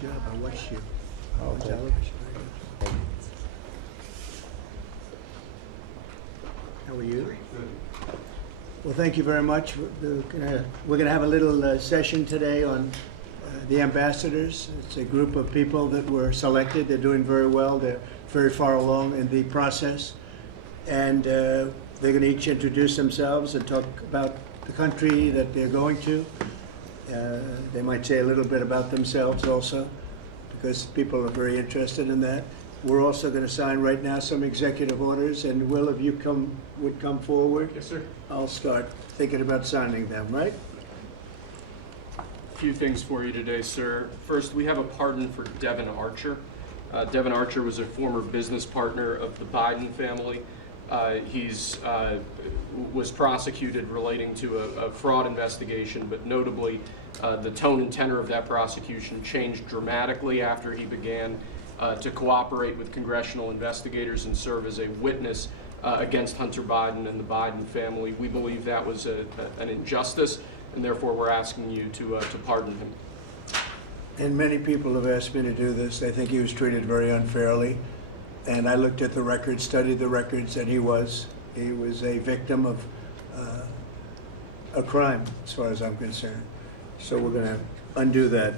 job. I watched you on Okay. television. How are you? Well, thank you very much. We're going to have a little session today on the ambassadors. It's a group of people that were selected. They're doing very well. They're very far along in the process. And they're going to each introduce themselves and talk about the country that they're going to. They might say a little bit about themselves also, because people are very interested in that. We're also going to sign right now some executive orders, and Will, if you would come forward? Yes, sir. I'll start thinking about signing them, right? A few things for you today, sir. First, we have a pardon for Devin Archer. Devin Archer was a former business partner of the Biden family. He was prosecuted relating to a fraud investigation, but notably the tone and tenor of that prosecution changed dramatically after he began to cooperate with congressional investigators and serve as a witness against Hunter Biden and the Biden family. We believe that was an injustice, and therefore we're asking you to pardon him. And many people have asked me to do this. They think he was treated very unfairly. And I looked at the records, studied the records, and he was a victim of a crime, as far as I'm concerned. So we're going to undo that.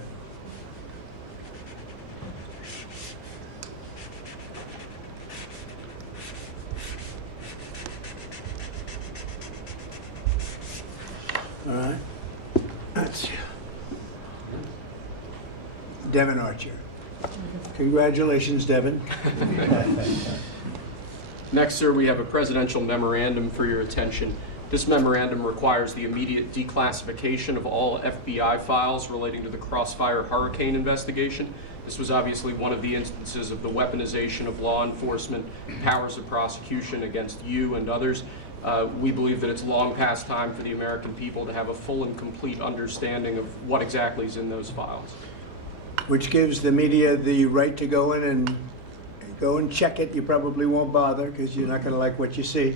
All right. That's Devin Archer. Congratulations, Devin. Next, sir, we have a presidential memorandum for your attention. This memorandum requires the immediate declassification of all FBI files relating to the Crossfire Hurricane investigation. This was obviously one of the instances of the weaponization of law enforcement powers of prosecution against you and others. We believe that it's long past time for the American people to have a full and complete understanding of what exactly is in those files. Which gives the media the right to go in and check it. You probably won't bother because you're not going to like what you see.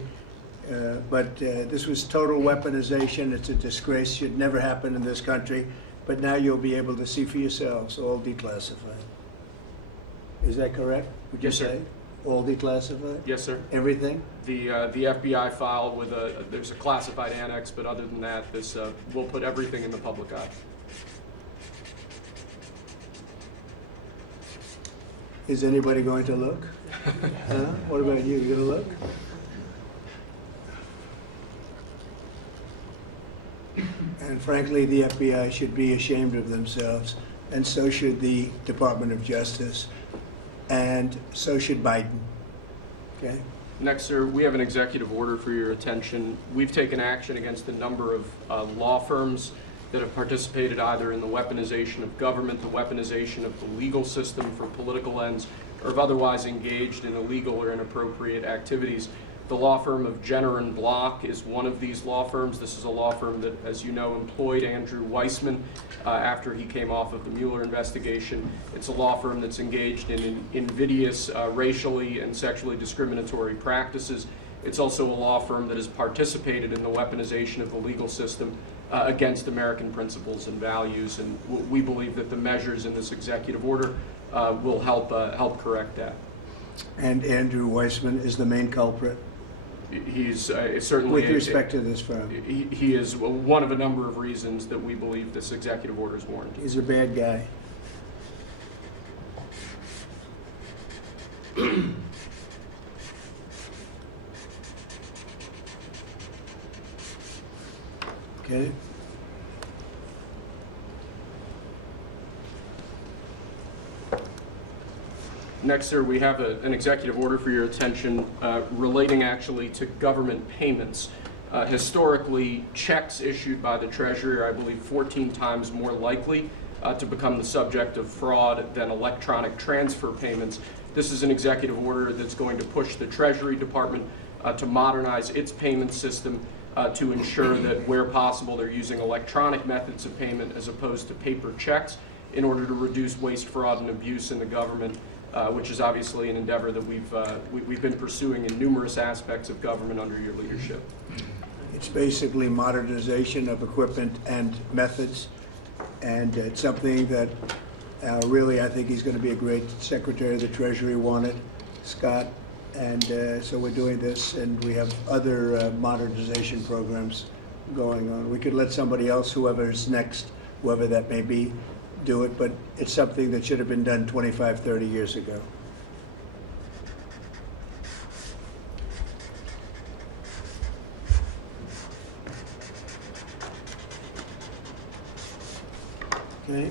But this was total weaponization. It's a disgrace. Should never happen in this country. But now you'll be able to see for yourselves, all declassified. Is that correct? Would you Yes, sir. say? All declassified? Yes, sir. Everything? The FBI file with there's a classified annex, but other than that, this will put everything in the public eye. Is anybody going to look? Huh? What about you? You going to look? And frankly, the FBI should be ashamed of themselves, and so should the Department of Justice, and so should Biden. Okay? Next, sir, we have an executive order for your attention. We've taken action against a number of law firms that have participated either in the weaponization of government, the weaponization of the legal system for political ends, or have otherwise engaged in illegal or inappropriate activities. The law firm of Jenner and Block is one of these law firms. This is a law firm that, as you know, employed Andrew Weissman after he came off of the Mueller investigation. It's a law firm that's engaged in invidious racially and sexually discriminatory practices. It's also a law firm that has participated in the weaponization of the legal system against American principles and values, and we believe that the measures in this executive order will help correct that. And Andrew Weissman is the main culprit? He's certainly with respect to this firm. He is one of a number of reasons that we believe this executive order is warranted. He's a bad guy. Okay. Next, sir, we have an executive order for your attention relating actually to government payments. Historically, checks issued by the Treasury are, I believe, 14 times more likely to become the subject of fraud than electronic transfer payments. This is an executive order that's going to push the Treasury Department to modernize its payment system to ensure that where possible they're using electronic methods of payment as opposed to paper checks in order to reduce waste, fraud, and abuse in the government, which is obviously an endeavor that we've been pursuing in numerous aspects of government under your leadership. It's basically modernization of equipment and methods, and it's something that Really, I think he's going to be a great Secretary of the Treasury, wanted, Scott. And so we're doing this, and we have other modernization programs going on. We could let somebody else, whoever's next, whoever that may be, do it, but it's something that should have been done 25, 30 years ago. Okay.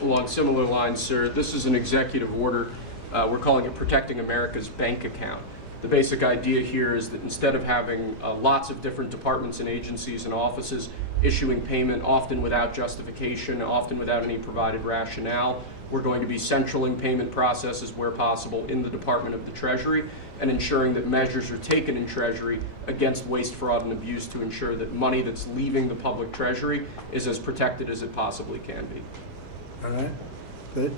Along similar lines, sir, this is an executive order. We're calling it Protecting America's Bank Account. The basic idea here is that instead of having lots of different departments and agencies and offices issuing payment, often without justification, often without any provided rationale, we're going to be centraling payment processes where possible in the Department of the Treasury and ensuring that measures are taken in Treasury against waste, fraud, and abuse to ensure that money that's leaving the public Treasury is as protected as it possibly can be. All right, good.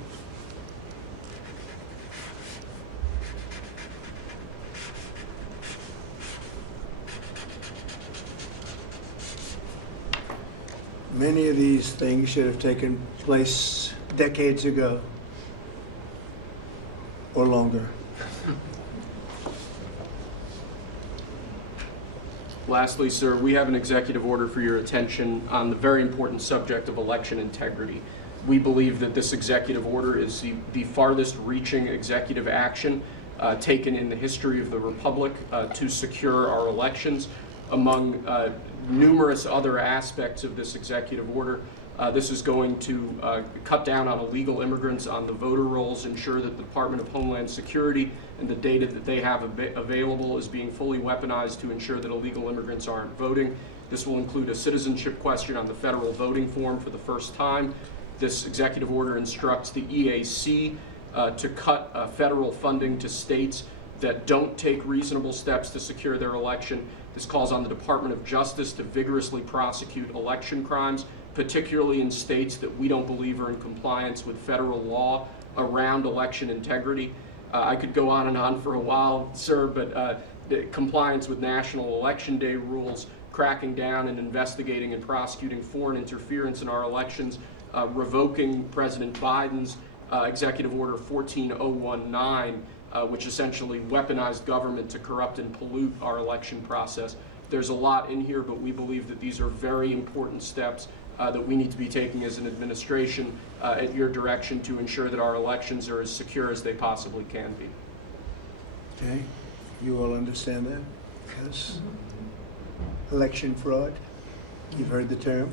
Many of these things should have taken place decades ago or longer. Lastly, sir, we have an executive order for your attention on the very important subject of election integrity. We believe that this executive order is the farthest reaching executive action taken in the history of the Republic to secure our elections. Among numerous other aspects of this executive order, this is going to cut down on illegal immigrants on the voter rolls, ensure that the Department of Homeland Security and the data that they have available is being fully weaponized to ensure that illegal immigrants aren't voting. This will include a citizenship question on the federal voting form for the first time. This executive order instructs the EAC to cut federal funding to states that don't take reasonable steps to secure their election. This calls on the Department of Justice to vigorously prosecute election crimes, particularly in states that we don't believe are in compliance with federal law around election integrity. I could go on and on for a while, sir, but compliance with National Election Day rules, cracking down and investigating and prosecuting foreign interference in our elections, revoking President Biden's Executive Order 14019, which essentially weaponized government to corrupt and pollute our election process. There's a lot in here, but we believe that these are very important steps that we need to be taking as an administration at your direction to ensure that our elections are as secure as they possibly can be. Okay, you all understand that? Yes. Election fraud, you've heard the term.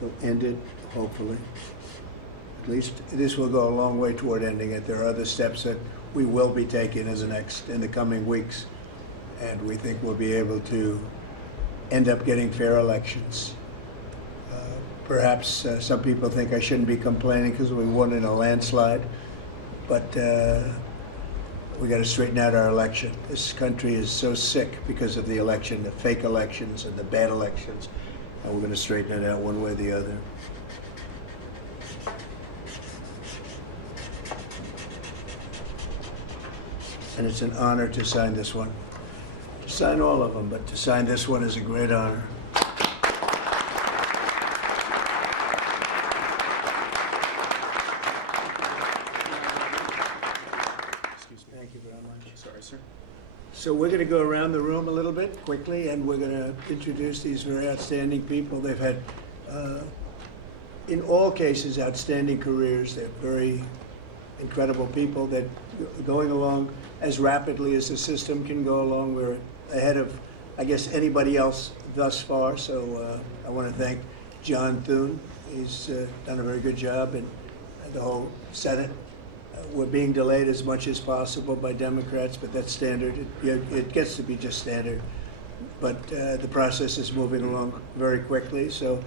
Will end it, hopefully. At least this will go a long way toward ending it. There are other steps that we will be taking in the coming weeks, and we think we'll be able to end up getting fair elections. Perhaps some people think I shouldn't be complaining because we won in a landslide, but we got to straighten out our election. This country is so sick because of the election, the fake elections and the bad elections, and we're going to straighten it out one way or the other. And it's an honor to sign this one. To sign all of them, but to sign this one is a great honor. Thank you very much. Sorry, sir. So we're going to go around the room a little bit quickly, and we're going to introduce these very outstanding people. They've had, in all cases, outstanding careers. They're very incredible people that are going along as rapidly as the system can go along. We're ahead of, I guess, anybody else thus far. So I want to thank John Thune. He's done a very good job, and the whole Senate. We're being delayed as much as possible by Democrats, but that's standard. It gets to be just standard. But the process is moving along very quickly. So,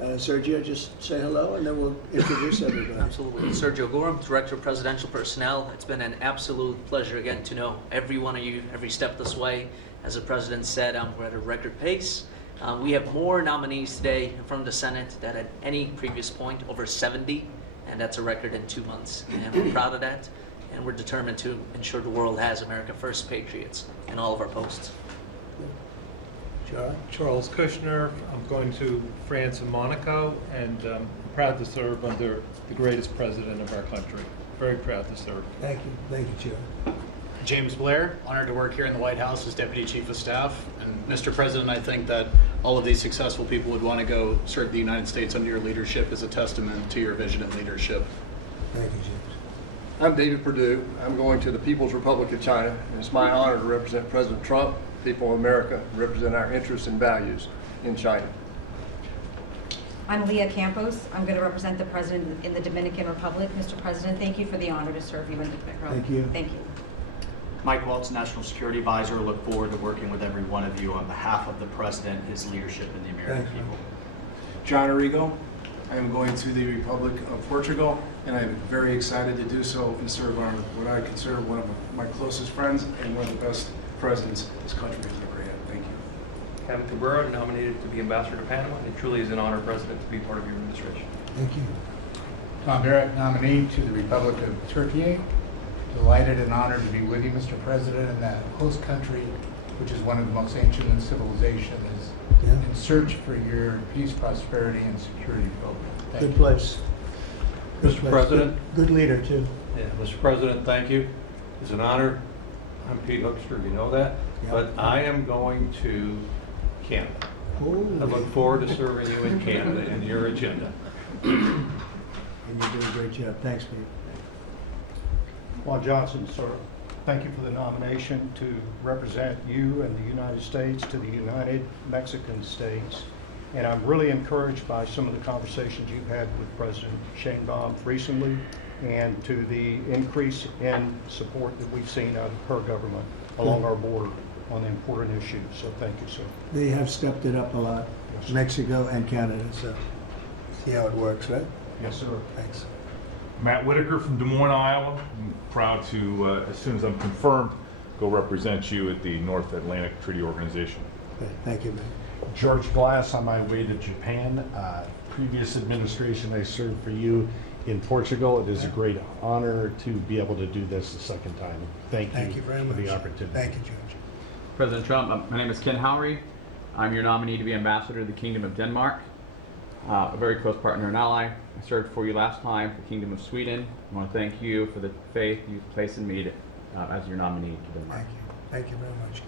Sergio, just say hello, and then we'll introduce everybody. Absolutely. Sergio Gorham, Director of Presidential Personnel. It's been an absolute pleasure again to know every one of you every step this way. As the President said, we're at a record pace. We have more nominees today from the Senate than at any previous point, over 70. And that's a record in 2 months. And we're proud of that. And we're determined to ensure the world has America First patriots in all of our posts. Charles Kushner. I'm going to France and Monaco, and proud to serve under the greatest president of our country. Very proud to serve. Thank you. Thank you, Chair. James Blair, honored to work here in the White House as Deputy Chief of Staff. And Mr. President, I think that all of these successful people would want to go serve the United States under your leadership as a testament to your vision and leadership. Thank you, James. I'm David Perdue. I'm going to the People's Republic of China, and it's my honor to represent President Trump, people of America, and represent our interests and values in China. I'm Leah Campos. I'm going to represent the President in the Dominican Republic. Mr. President, thank you for the honor to serve you in the Republic. Thank you. Thank you. Mike Waltz, National Security Advisor. Look forward to working with every one of you on behalf of the President, his leadership, and the American Thank you. people. John Arrigo. I am going to the Republic of Portugal, and I'm very excited to do so and serve on what I consider one of my closest friends and one of the best presidents this country has ever had. Thank you. Kevin Cabrera, nominated to be Ambassador to Panama. It truly is an honor, President, to be part of your administration. Thank you. Tom Barrett, nominee to the Republic of Turkey. Delighted and honored to be with you, Mr. President, in that host country, which is one of the most ancient in civilization, is in search for your peace, prosperity, and security program. Thank Good you. place. Good Mr. place. President. Good leader, too. Yeah, Mr. President, thank you. It's an honor. I'm Pete Hookster, you know that. Yeah. But I am going to Canada. Oh. I look forward to serving you in Canada in your agenda. And you're doing a great job. Thanks, Pete. Juan Johnson, sir, thank you for the nomination to represent you and the United States to the United Mexican States. And I'm really encouraged by some of the conversations you've had with President Sheinbaum recently and to the increase in support that we've seen out of her government along our border on the important issues. So thank you, sir. They have stepped it up a lot, Yes, sir. Mexico and Canada, so see how it works, right? Yes, sir. Thanks. Matt Whitaker from Des Moines, Iowa. I'm proud to, as soon as I'm confirmed, go represent you at the North Atlantic Treaty Organization. Okay, thank you, man. George Glass, on my way to Japan. Previous administration, I served for you in Portugal. It is a great honor to be able to do this a second time. Thank you very for much. the opportunity. Thank you, George. President Trump, my name is Ken Howry. I'm your nominee to be ambassador to the Kingdom of Denmark, a very close partner and ally. I served for you last time for the Kingdom of Sweden. I want to thank you for the faith you've placed in me as your nominee to Denmark. Thank you. Thank you very much.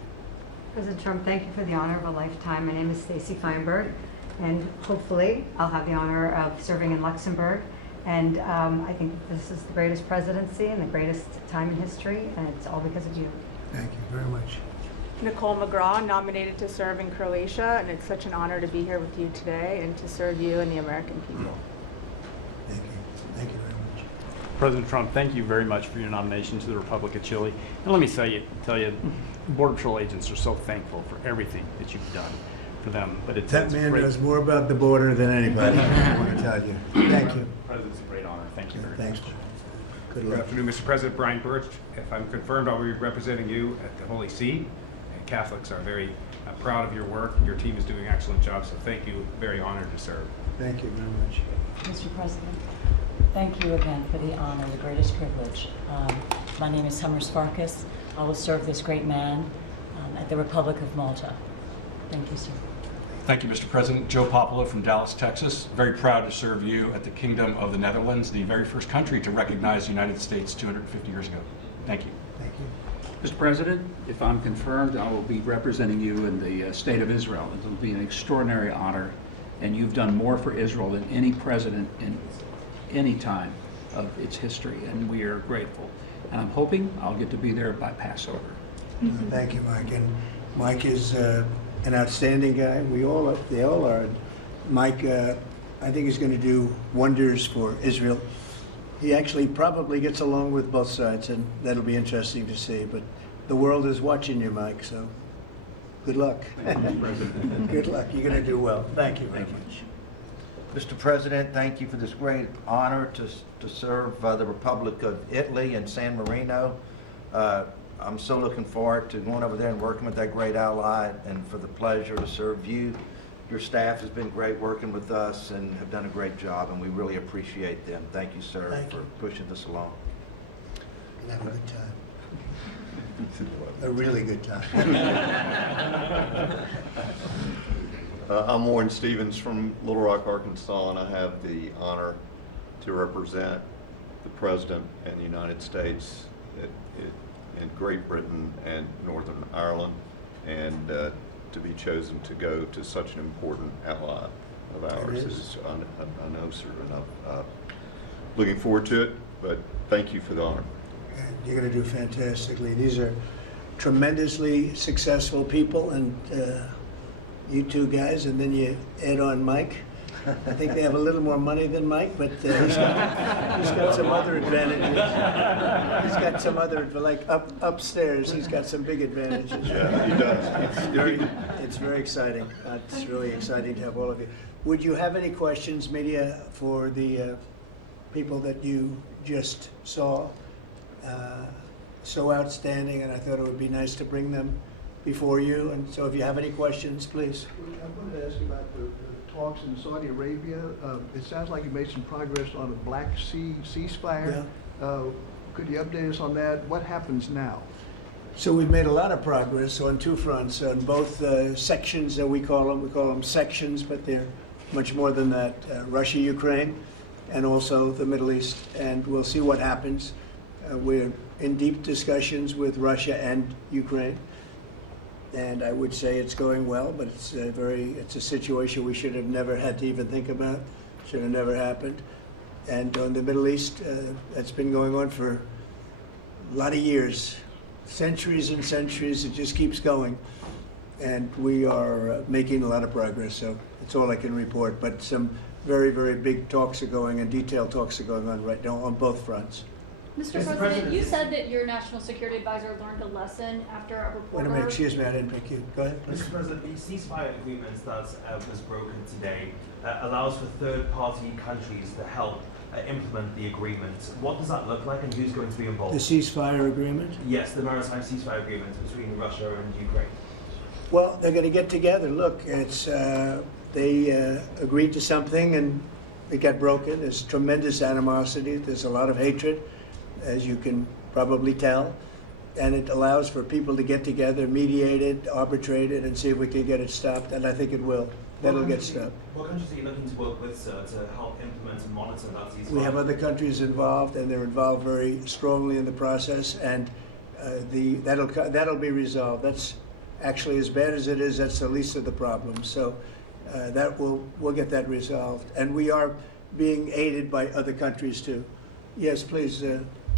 President Trump, thank you for the honor of a lifetime. My name is Stacy Feinberg, and hopefully I'll have the honor of serving in Luxembourg. And I think this is the greatest presidency and the greatest time in history, and it's all because of you. Thank you very much. Nicole McGraw, nominated to serve in Croatia, and it's such an honor to be here with you today and to serve you and the American people. Thank you. Thank you very much. President Trump, thank you very much for your nomination to the Republic of Chile. And let me tell you, Border Patrol agents are so thankful for everything that you've done for them. But That man knows more about the border than anybody, I want to tell you. Thank you. President, it's a great honor. Thank you very Thanks. much. Good Good luck. afternoon, Mr. President. Brian Birch. If I'm confirmed, I'll be representing you at the Holy See. And Catholics are very proud of your work. Your team is doing an excellent job, so thank you. Very honored to serve. Thank you very much. Mr. President, thank you again for the honor, the greatest privilege. My name is Summer Sparkus. I will serve this great man at the Republic of Malta. Thank you, sir. Thank you, Mr. President. Joe Popolo from Dallas, Texas. Very proud to serve you at the Kingdom of the Netherlands, the very first country to recognize the United States 250 years ago. Thank you. Thank you. Mr. President, if I'm confirmed, I will be representing you in the state of Israel. It will be an extraordinary honor, and you've done more for Israel than any president in any time of its history, and we are grateful. And I'm hoping I'll get to be there by Passover. Thank you, Mike. And Mike is an outstanding guy. They all are. Mike, I think he's going to do wonders for Israel. He actually probably gets along with both sides, and that'll be interesting to see. But the world is watching you, Mike, so good luck. Good luck. You're going to do well. Thank you very much. Mr. President, thank you for this great honor to serve the Republic of Italy and San Marino. I'm so looking forward to going over there and working with that great ally, and for the pleasure to serve you. Your staff has been great working with us and have done a great job, and we really appreciate them. Thank you, sir, for pushing this along. Have a good time. A really good time. I'm Warren Stevens from Little Rock, Arkansas, and I have the honor to represent the President and the United States in Great Britain and Northern Ireland, and to be chosen to go to such an important ally of ours is, I know, sir, and I'm looking forward to it, but thank you for the honor. You're going to do fantastically. These are tremendously successful people, and you two guys, and then you add on Mike. I think they have a little more money than Mike, but he's got some other advantages. He's got some other, like upstairs, he's got some big advantages. Yeah, he does. It's very exciting. It's really exciting to have all of you. Would you have any questions, media, for the people that you just saw? So outstanding, and I thought it would be nice to bring them before you. And so if you have any questions, please. I wanted to ask you about the talks in Saudi Arabia. It sounds like you made some progress on a Black Sea ceasefire. Yeah. Could you update us on that? What happens now? So we've made a lot of progress on two fronts, on both sections that we call them sections, but they're much more than that, Russia, Ukraine, and also the Middle East, and we'll see what happens. We're in deep discussions with Russia and Ukraine, and I would say it's going well, but it's a situation we should have never had to even think about, should have never happened. And on the Middle East, that's been going on for a lot of years, centuries and centuries. It just keeps going, and we are making a lot of progress, so that's all I can report. But some very, very big talks are going, and detailed talks are going on right now on both fronts. Mr. President, you said that your national security advisor learned a lesson after a reporter... Wait a minute, excuse me, I didn't pick you. Go ahead. Mr. President, the ceasefire agreement that was broken today allows for third-party countries to help implement the agreement. What does that look like, and who's going to be involved? The ceasefire agreement? Yes, the maritime ceasefire agreement between Russia and Ukraine. Well, they're going to get together. Look, it's they agreed to something, and it got broken. There's tremendous animosity. There's a lot of hatred, as you can probably tell, and it allows for people to get together, mediate it, arbitrate it, and see if we can get it stopped, and I think it will. That'll get stopped. What countries are you looking to work with, sir, to help implement and monitor that ceasefire? We have other countries involved, and they're involved very strongly in the process, and that'll be resolved. That's actually, as bad as it is, that's the least of the problems. So we'll get that resolved, and we are being aided by other countries too. Yes, please.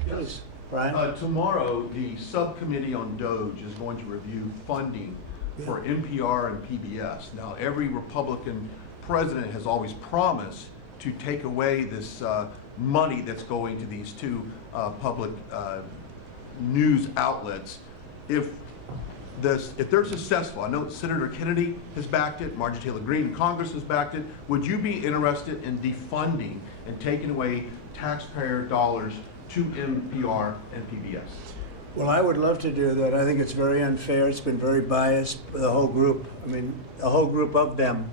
Yes. Brian? Tomorrow, the subcommittee on DOGE is going to review funding for NPR and PBS. Now, every Republican president has always promised to take away this money that's going to these two public news outlets. If they're successful, I know Senator Kennedy has backed it, Marjorie Taylor Greene in Congress has backed it. Would you be interested in defunding and taking away taxpayer dollars to NPR and PBS? Well, I would love to do that. I think it's very unfair. It's been very biased, the whole group. I mean, a whole group of them.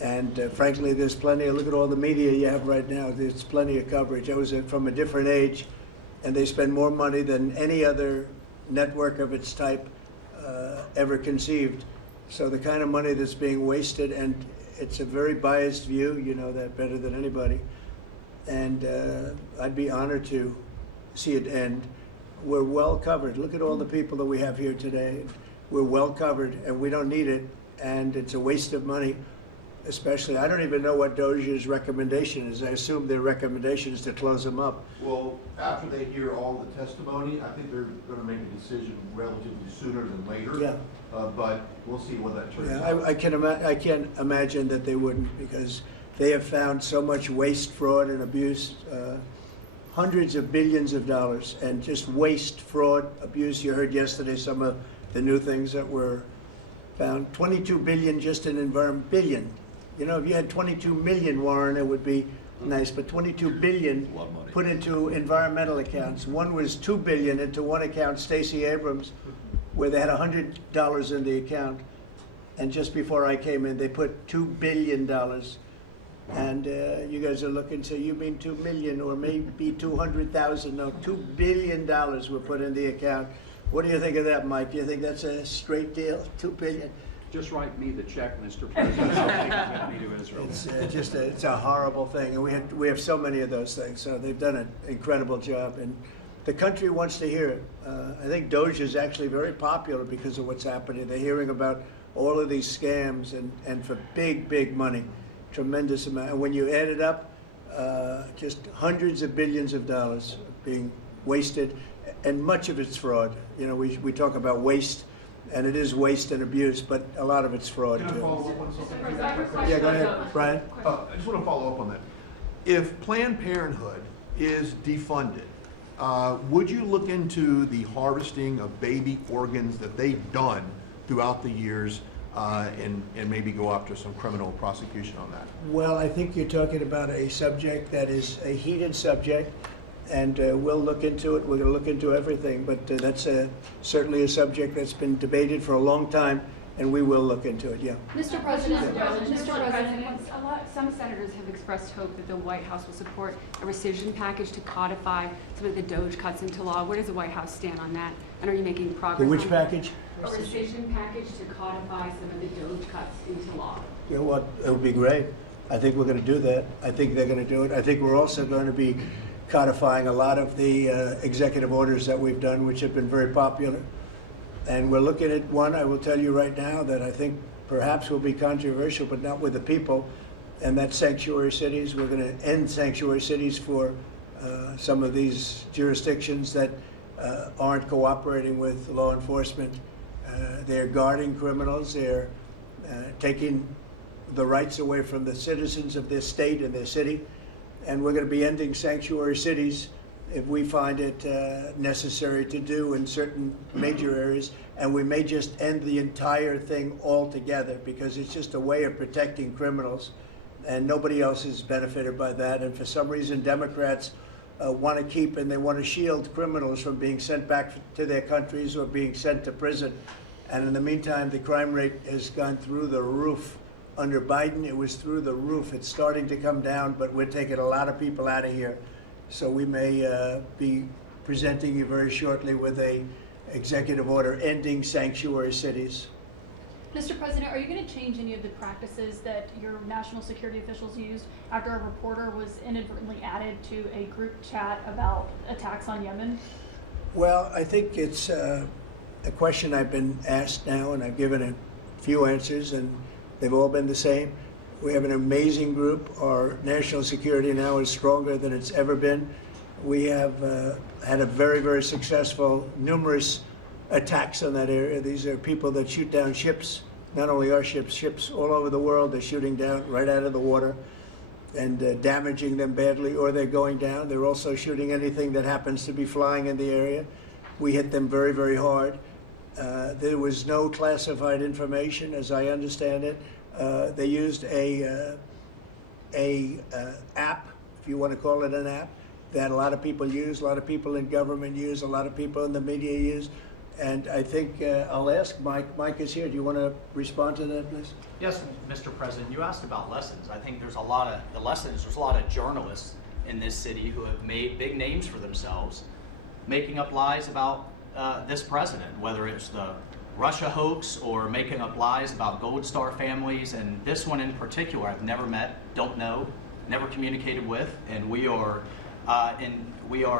And frankly, there's plenty. Look at all the media you have right now. There's plenty of coverage. I was from a different age, and they spend more money than any other network of its type ever conceived. So the kind of money that's being wasted, and it's a very biased view. You know that better than anybody. And I'd be honored to see it end. We're well covered. Look at all the people that we have here today. We're well covered, and we don't need it, and it's a waste of money, especially. I don't even know what DOGE's recommendation is. I assume their recommendation is to close them up. Well, after they hear all the testimony, I think they're going to make a decision relatively sooner than later. Yeah. But we'll see what that turns Yeah, out. I can't imagine that they wouldn't, because they have found so much waste, fraud, and abuse, hundreds of billions of dollars, and just waste, fraud, abuse. You heard yesterday some of the new things that were found. 22 billion just in environment, billion. You know, if you had 22 million, Warren, it would be nice, but 22 billion put into environmental accounts. One was 2 billion into one account, Stacey Abrams, where they had $100 in the account, and just before I came in, they put $2 billion. And you guys are looking, so you mean 2 million or maybe 200,000? No, $2 billion were put in the account What do you think of that, Mike? Do you think that's a straight deal, $2 billion? Just write me the check, Mr. President. I'll take it with me to Israel. It's it's a horrible thing, and we have so many of those things. So they've done an incredible job, and the country wants to hear it. I think Doge is actually very popular because of what's happening. They're hearing about all of these scams and for big money, tremendous amount. And when you add it up, just hundreds of billions of dollars being wasted, and much of it's fraud. You know, we talk about waste. And it is waste and abuse, but a lot of it's fraud Can I too. follow up on something? Yeah, go ahead, Brian. I just want to follow up on that. If Planned Parenthood is defunded, would you look into the harvesting of baby organs that they've done throughout the years and maybe go after some criminal prosecution on that? Well, I think you're talking about a subject that is a heated subject, and we'll look into it. We're going to look into everything, but that's certainly a subject that's been debated for a long time, and we will look into it, yeah. Mr. President, Some senators have expressed hope that the White House will support a rescission package to codify some of the Doge cuts into law. Where does the White House stand on that? And are you making progress? Which package? A rescission package to codify some of the Doge cuts into law. You know what? It would be great. I think we're going to do that. I think they're going to do it. I think we're also going to be codifying a lot of the executive orders that we've done, which have been very popular. And we're looking at one, I will tell you right now, that I think perhaps will be controversial, but not with the people, and that's sanctuary cities. We're going to end sanctuary cities for some of these jurisdictions that aren't cooperating with law enforcement. They're guarding criminals. They're taking the rights away from the citizens of their state and their city. And we're going to be ending sanctuary cities if we find it necessary to do in certain major areas. And we may just end the entire thing altogether because it's just a way of protecting criminals. And nobody else is benefited by that. And for some reason, Democrats want to keep and they want to shield criminals from being sent back to their countries or being sent to prison. And in the meantime, the crime rate has gone through the roof. Under Biden, it was through the roof. It's starting to come down, but we're taking a lot of people out of here. So we may be presenting you very shortly with a executive order ending sanctuary cities. Mr. President, are you going to change any of the practices that your national security officials used after a reporter was inadvertently added to a group chat about attacks on Yemen? Well, I think it's a question I've been asked now, and I've given a few answers, and they've all been the same. We have an amazing group. Our national security now is stronger than it's ever been. We have had a very successful, numerous attacks on that area. These are people that shoot down ships, not only our ships, ships all over the world. They're shooting down right out of the water and damaging them badly, or they're going down. They're also shooting anything that happens to be flying in the area. We hit them very hard. There was no classified information, as I understand it. They used a app, if you want to call it an app, that a lot of people use, a lot of people in government use, a lot of people in the media use. And I think I'll ask Mike. Mike is here. Do you want to respond to that, please? Yes, Mr. President. You asked about lessons. I think there's a lot of journalists in this city who have made big names for themselves, making up lies about this president, whether it's the Russia hoax or making up lies about Gold Star families. And this one in particular, I've never met, don't know, never communicated with, and we are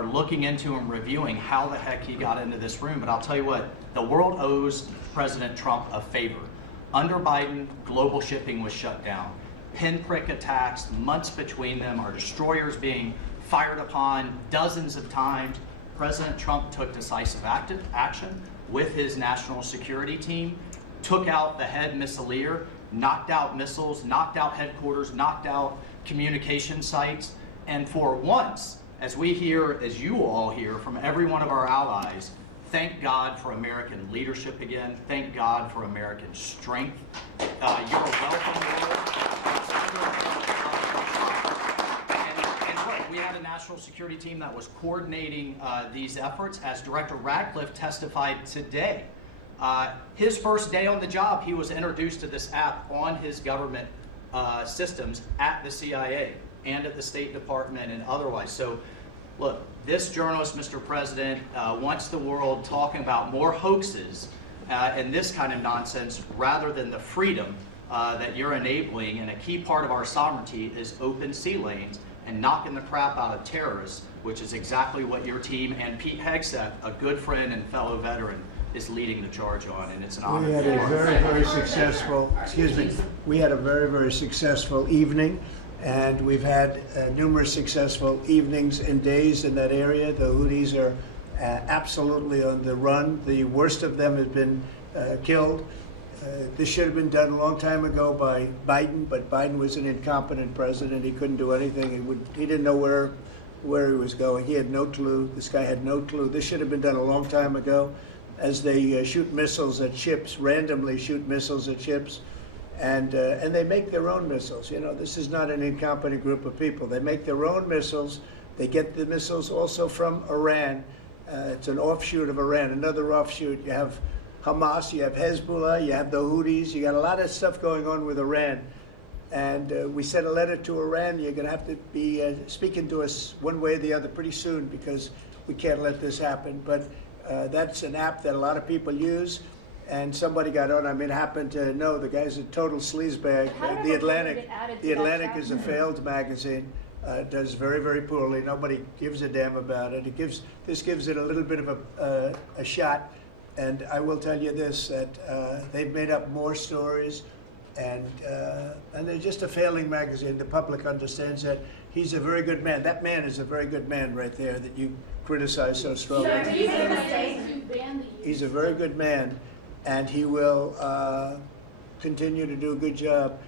looking into and reviewing how the heck he got into this room. But I'll tell you what, the world owes President Trump a favor. Under Biden, global shipping was shut down. Pinprick attacks, months between them, our destroyers being fired upon dozens of times. President Trump took decisive action with his national security team, took out the head missileer, knocked out missiles, knocked out headquarters, knocked out communication sites. And for once, as we hear, as you all hear from every one of our allies, thank God for American leadership again. Thank God for American strength. You're a welcome, Lord. And look, we had a national security team that was coordinating these efforts. As Director Radcliffe testified today, his first day on the job, he was introduced to this app on his government systems at the CIA and at the State Department and otherwise. So, look, this journalist, Mr. President, wants the world talking about more hoaxes and this kind of nonsense rather than the freedom that you're enabling. And a key part of our sovereignty is open sea lanes and knocking the crap out of terrorists, which is exactly what your team and Pete Hegseth, a good friend and fellow veteran, is leading the charge on, and it's an honor. We had a very successful, excuse me, we had a very successful evening, and we've had numerous successful evenings and days in that area. The Houthis are absolutely on the run. The worst of them has been killed. This should have been done a long time ago by Biden, but Biden was an incompetent president. He couldn't do anything. He didn't know where he was going. He had no clue. This guy had no clue. This should have been done a long time ago. As they shoot missiles at ships, randomly shoot missiles at ships, and they make their own missiles. You know, this is not an incompetent group of people. They make their own missiles. They get the missiles also from Iran. It's an offshoot of Iran, another offshoot. You have Hamas, you have Hezbollah, you have the Houthis. You got a lot of stuff going on with Iran. And we sent a letter to Iran. You're going to have to be speaking to us one way or the other pretty soon, because we can't let this happen. But that's an app that a lot of people use, and somebody got on. I mean, happened to know the guy's a total sleazebag. The Atlantic is a failed magazine. Does very poorly. Nobody gives a damn about it. This gives it a little bit of a shot. And I will tell you this, that they've made up more stories, and they're just a failing magazine. The public understands that. He's a very good man. That man is a very good man right there that you criticize so strongly. He's a very good man, and he will continue to do a good job.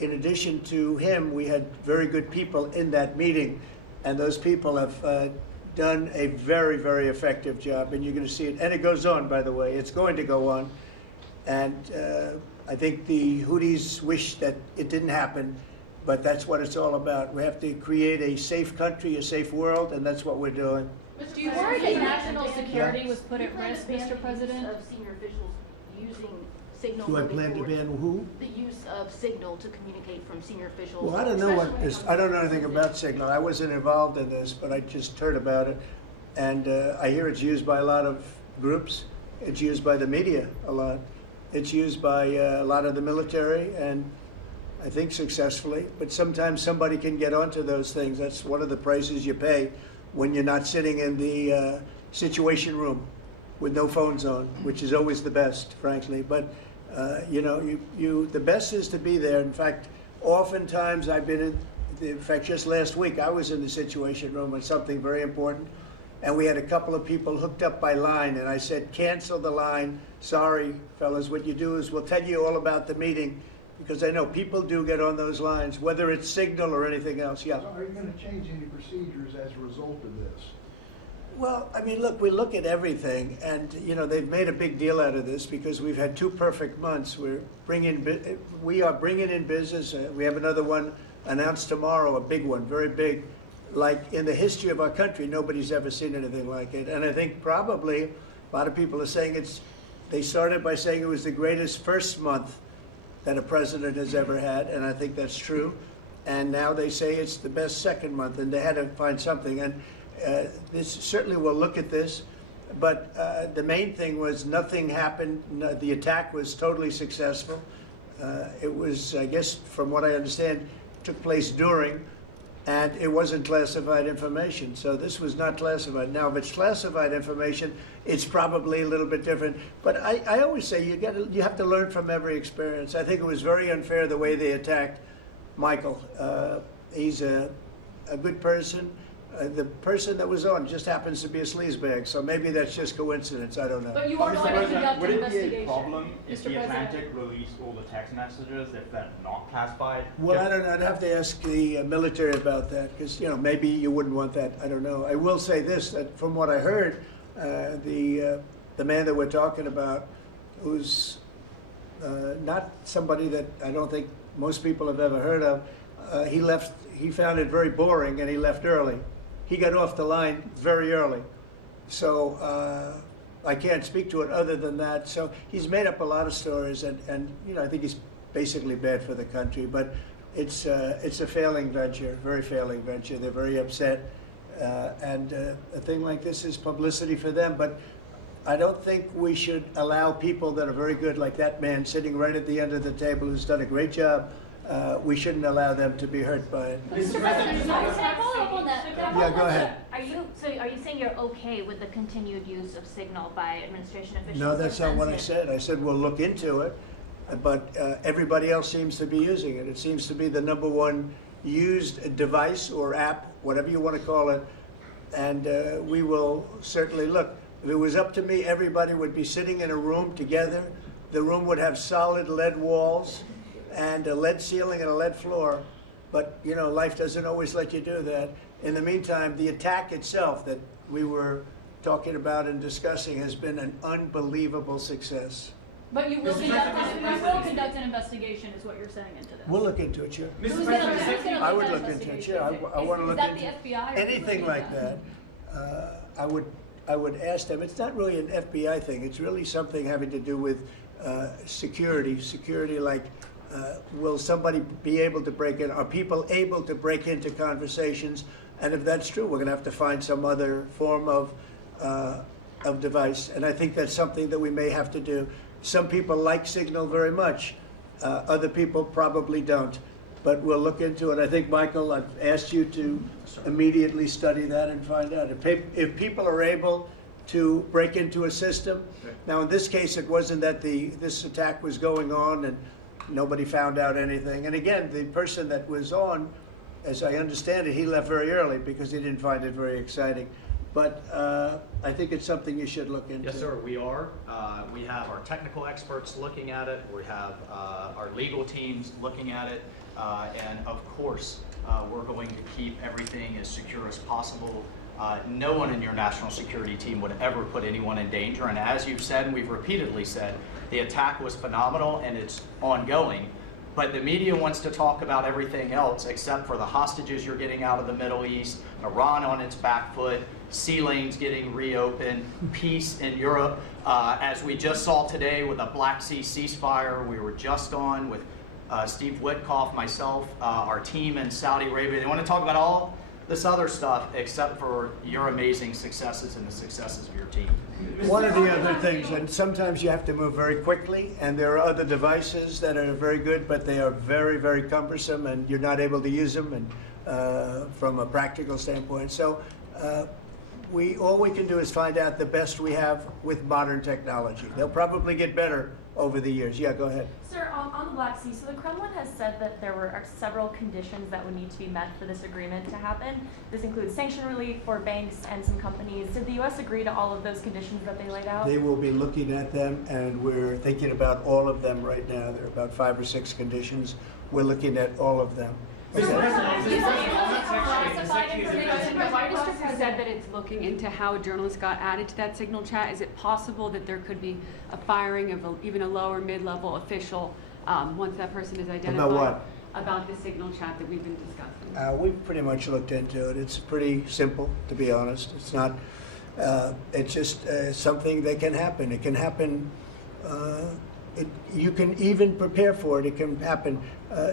In addition to him, we had very good people in that meeting, and those people have done a very effective job, and you're going to see it. And it goes on, by the way. It's going to go on. And I think the Houthis wish that it didn't happen, but that's what it's all about. We have to create a safe country, a safe world, and that's what we're doing. Do you worry that national security was put at risk, Mr. President? Of senior officials using signal. Do I plan to ban who? The use of signal to communicate from senior officials. Well, I don't know what this, I don't know anything about Signal. I wasn't involved in this, but I just heard about it. And I hear it's used by a lot of groups. It's used by the media a lot. It's used by a lot of the military, and I think successfully. But sometimes somebody can get onto those things. That's one of the prices you pay when you're not sitting in the situation room with no phones on, which is always the best, frankly. But you know, the best is to be there. In fact, oftentimes I've been in fact, just last week I was in the situation room on something very important, and we had a couple of people hooked up by line, and I said, cancel the line. Sorry, fellas, what you do is we'll tell you all about the meeting, because I know people do get on those lines, whether it's Signal or anything else. Yeah. So are you going to change any procedures as a result of this? Well, I mean, look, we look at everything, and you know, they've made a big deal out of this because we've had 2 perfect months. We are bringing in business. We have another one announced tomorrow, a big one, very big. Like in the history of our country, nobody's ever seen anything like it. And I think probably a lot of people are saying they started by saying it was the greatest first month that a president has ever had, and I think that's true. And now they say it's the best second month, and they had to find something. And this certainly will look at this, but the main thing was nothing happened. The attack was totally successful. It was, I guess, from what I understand, took place during, and it wasn't classified information. So this was not classified. Now, if it's classified information, it's probably a little bit different. But I always say you have to learn from every experience. I think it was very unfair the way they attacked Michael. He's a good person. The person that was on just happens to be a sleazebag, so maybe that's just coincidence. I don't know. But you are going to conduct an investigation. Would it be a problem if the Atlantic released all the text messages if they're not classified? Well, I don't know. I'd have to ask the military about that, because you know, maybe you wouldn't want that. I don't know. I will say this: that from what I heard, the man that we're talking about, who's not somebody that I don't think most people have ever heard of, he left. He found it very boring, and he left early. He got off the line very early. So I can't speak to it other than that. So he's made up a lot of stories, and you know, I think he's basically bad for the country. But it's a failing venture, very failing venture. They're very upset. And a thing like this is publicity for them, but I don't think we should allow people that are very good, like that man sitting right at the end of the table who's done a great job, we shouldn't allow them to be hurt by it. Mr. President, can I follow up on that? Yeah, go ahead. Are you saying you're okay with the continued use of Signal by administration officials? No, that's not what I said. I said we'll look into it, but everybody else seems to be using it. It seems to be the #1 used device or app, whatever you want to call it, and we will certainly look. If it was up to me, everybody would be sitting in a room together. The room would have solid lead walls and a lead ceiling and a lead floor. But, you know, life doesn't always let you do that. In the meantime, the attack itself that we were talking about and discussing has been an unbelievable success. But you will conduct an investigation, is what you're saying into this. We'll look into it, sure. Who's gonna I lead would that look into it, sure. investigation? I want to Is look that into the FBI or who's anything leading like that. I would ask them. It's not really an FBI thing. It's really something having to do with security. Security, like, will somebody be able to break in? Are people able to break into conversations? And if that's true, we're going to have to find some other form of device. And I think that's something that we may have to do. Some people like Signal very much. Other people probably don't. But we'll look into it. I think, Michael, I've asked you to immediately study that and find out. If people are able to break into a system, now in this case it wasn't that this attack was going on and nobody found out anything. And again, the person that was on, as I understand it, he left very early because he didn't find it very exciting. But I think it's something you should look into. Yes, sir, we are. We have our technical experts looking at it. We have our legal teams looking at it. And of course, we're going to keep everything as secure as possible. No one in your national security team would ever put anyone in danger. And as you've said, and we've repeatedly said, the attack was phenomenal and it's ongoing. But the media wants to talk about everything else except for the hostages you're getting out of the Middle East, Iran on its back foot, sea lanes getting reopened, peace in Europe. As we just saw today with the Black Sea ceasefire, we were just on with Steve Witkoff, myself, our team in Saudi Arabia. They want to talk about all this other stuff except for your amazing successes and the successes of your team. One of the other things, and sometimes you have to move very quickly, and there are other devices that are very good, but they are very, very cumbersome, and you're not able to use them and from a practical standpoint. So all we can do is find out the best we have with modern technology. They'll probably get better over the years. Yeah, go ahead. Sir, on the Black Sea, so the Kremlin has said that there were several conditions that would need to be met for this agreement to happen. This includes sanction relief for banks and some companies. Did the U.S. agree to all of those conditions that they laid out? They will be looking at them, and we're thinking about all of them right now. There are about 5 or 6 conditions. We're looking at all of them. The White House has said that it's looking into how a journalist got added to that Signal chat. Is it possible that there could be a firing of even a lower mid-level official once that person is identified? About what? About the Signal chat that we've been discussing. We've pretty much looked into it. It's pretty simple, to be honest. It's not. It's just something that can happen. It can happen. You can even prepare for it. It can happen.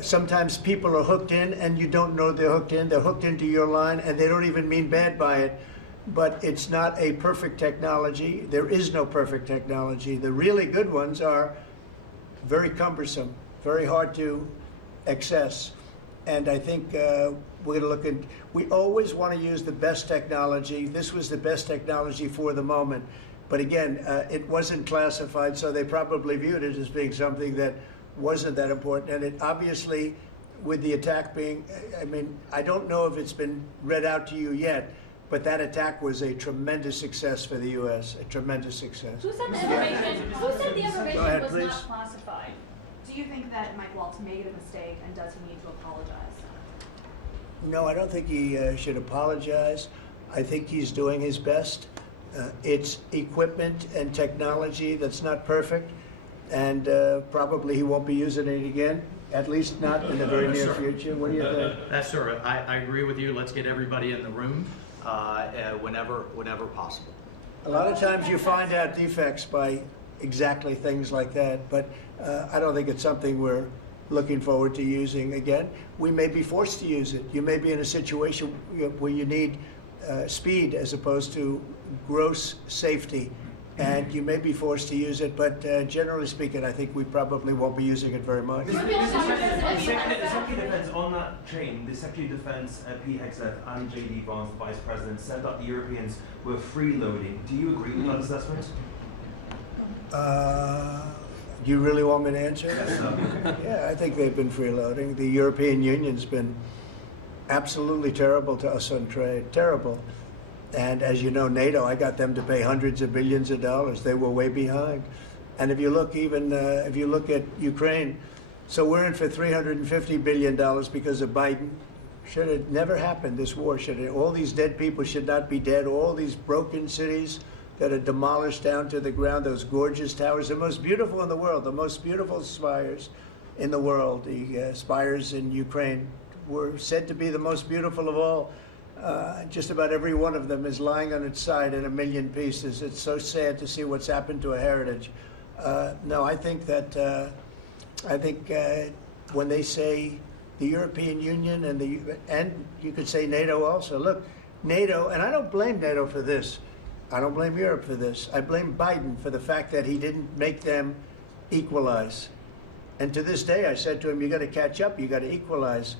Sometimes people are hooked in and you don't know they're hooked in. They're hooked into your line and they don't even mean bad by it. But it's not a perfect technology. There is no perfect technology. The really good ones are very cumbersome, very hard to access. And I think we're going to look at, we always want to use the best technology. This was the best technology for the moment. But again, it wasn't classified, so they probably viewed it as being something that wasn't that important. And it obviously, with the attack being, I mean, I don't know if it's been read out to you yet, but that attack was a tremendous success for the U.S., a tremendous success. Who said the information, Go ahead, was please. not classified? Do you think that Mike Waltz made a mistake, and does he need to apologize? No, I don't think he should apologize. I think he's doing his best. It's equipment and technology that's not perfect, and probably he won't be using it again, at least not in the very near future. What do you think? That's sir. I agree with you. Let's get everybody in the room whenever possible. A lot of times you find out defects by exactly things like that, but I don't think it's something we're looking forward to using again. We may be forced to use it. You may be in a situation where you need speed as opposed to gross safety. And you may be forced to use it, but generally speaking, I think we probably won't be using it very much. The Secretary of Defense, on that train, the Secretary of Defense, Pete Hegseth, and J.D. Vance, the Vice President, said that the Europeans were freeloading. Do you agree with that assessment? Do you really want me to answer? Yes, sir. Yeah, I think they've been freeloading. The European Union's been absolutely terrible to us on trade, terrible. And as you know, NATO, I got them to pay hundreds of billions of dollars. They were way behind. And if you look if you look at Ukraine, so we're in for $350 billion because of Biden. Should have never happened, this war. All these dead people should not be dead. All these broken cities that are demolished down to the ground, those gorgeous towers, the most beautiful in the world, the most beautiful spires in the world. The spires in Ukraine were said to be the most beautiful of all. Just about every one of them is lying on its side in a million pieces. It's so sad to see what's happened to a heritage. No, I think that when they say the European Union and you could say NATO also. Look, NATO, and I don't blame NATO for this. I don't blame Europe for this. I blame Biden for the fact that he didn't make them equalize. And to this day, I said to him, you got to catch up, you got to equalize.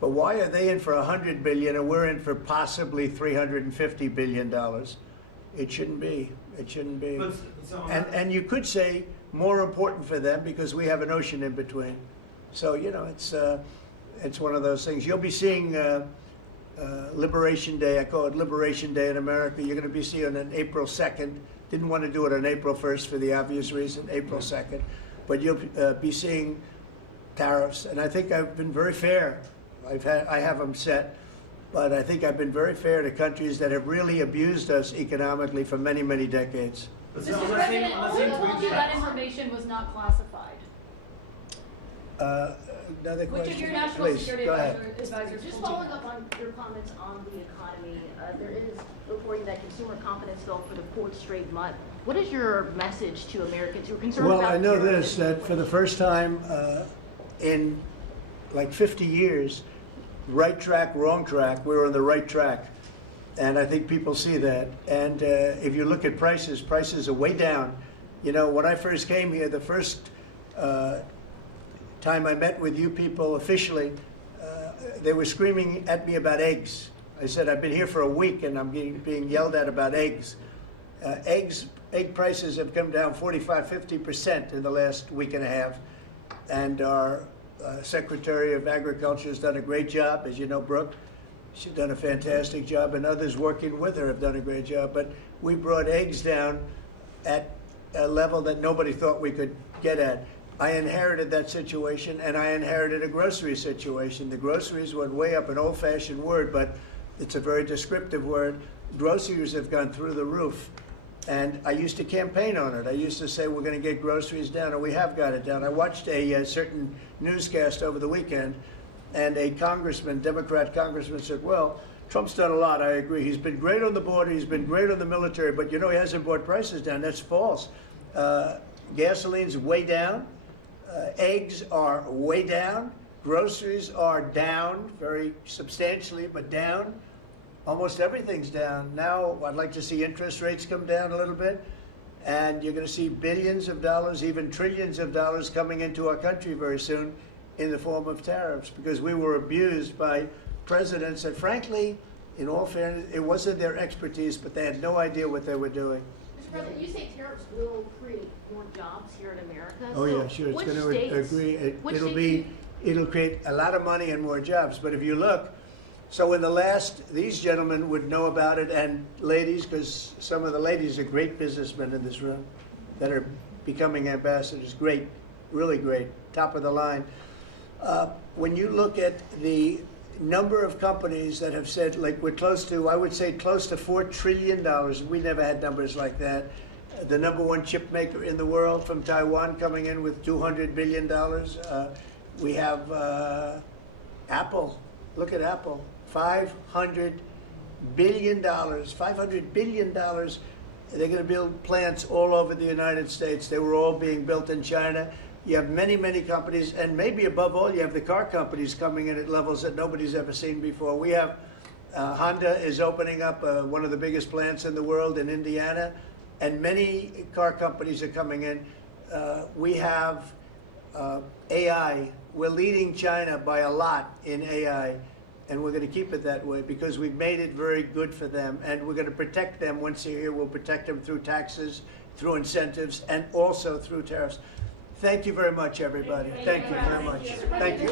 But why are they in for $100 billion and we're in for possibly $350 billion? It shouldn't be. It shouldn't be. And you could say more important for them because we have an ocean in between. So, you know, it's one of those things. You'll be seeing Liberation Day. I call it Liberation Day in America. You're going to be seeing it on April 2nd. Didn't want to do it on April 1st for the obvious reason, April 2nd. But you'll be seeing tariffs. And I think I've been very fair. I have them set, but I think I've been very fair to countries that have really abused us economically for many, many decades. Mr. President, who told you that information was not classified? Another question? Which of your national Please, security go ahead. advisors Just told you following that? up on your comments on the economy, there is reporting that consumer confidence fell for the fourth straight month. What is your message to Americans who are concerned about? Well, I know terrorism? this, that for the first time in like 50 years, right track, wrong track, we're on the right track. And I think people see that. And if you look at prices, prices are way down. You know, when I first came here, the first time I met with you people officially, they were screaming at me about eggs. I said, I've been here for a week and I'm being yelled at about eggs. Egg prices have come down 45, 50% in the last week and a half. And our Secretary of Agriculture has done a great job. As you know, Brooke, she's done a fantastic job, and others working with her have done a great job. But we brought eggs down at a level that nobody thought we could get at. I inherited that situation, and I inherited a grocery situation. The groceries went way up, an old-fashioned word, but it's a very descriptive word. Groceries have gone through the roof. And I used to campaign on it. I used to say, we're going to get groceries down, and we have got it down. I watched a certain newscast over the weekend, and a congressman, Democrat congressman, said, well, Trump's done a lot, I agree. He's been great on the border, he's been great on the military, but you know, he hasn't brought prices down. That's false. Gasoline's way down. Eggs are way down. Groceries are down, very substantially, but down. Almost everything's down. Now, I'd like to see interest rates come down a little bit, and you're going to see billions of dollars, even trillions of dollars coming into our country very soon in the form of tariffs, because we were abused by presidents that, frankly, in all fairness, it wasn't their expertise, but they had no idea what they were doing. Mr. President, you say tariffs will create more jobs here in America. Oh, So yeah, sure. It's which going to states- agree. which It'll states it'll create a lot of money and more jobs. But if you look, so in the last, these gentlemen would know about it, and ladies, because some of the ladies are great businessmen in this room that are becoming ambassadors. Great, really great, top of the line. When you look at the number of companies that have said, like, we're close to, I would say close to $4 trillion. We never had numbers like that. The #1 chip maker in the world from Taiwan coming in with $200 billion. We have Apple. Look at Apple. $500 billion. $500 billion. They're going to build plants all over the United States. They were all being built in China. You have many, many companies, and maybe above all, you have the car companies coming in at levels that nobody's ever seen before. We have Honda is opening up one of the biggest plants in the world in Indiana, and many car companies are coming in. We have AI. We're leading China by a lot in AI, and we're going to keep it that way because we've made it very good for them, and we're going to protect them. Once they're here, we'll protect them through taxes, through incentives, and also through tariffs. Thank you very much, everybody. Thank you very much. Thank you.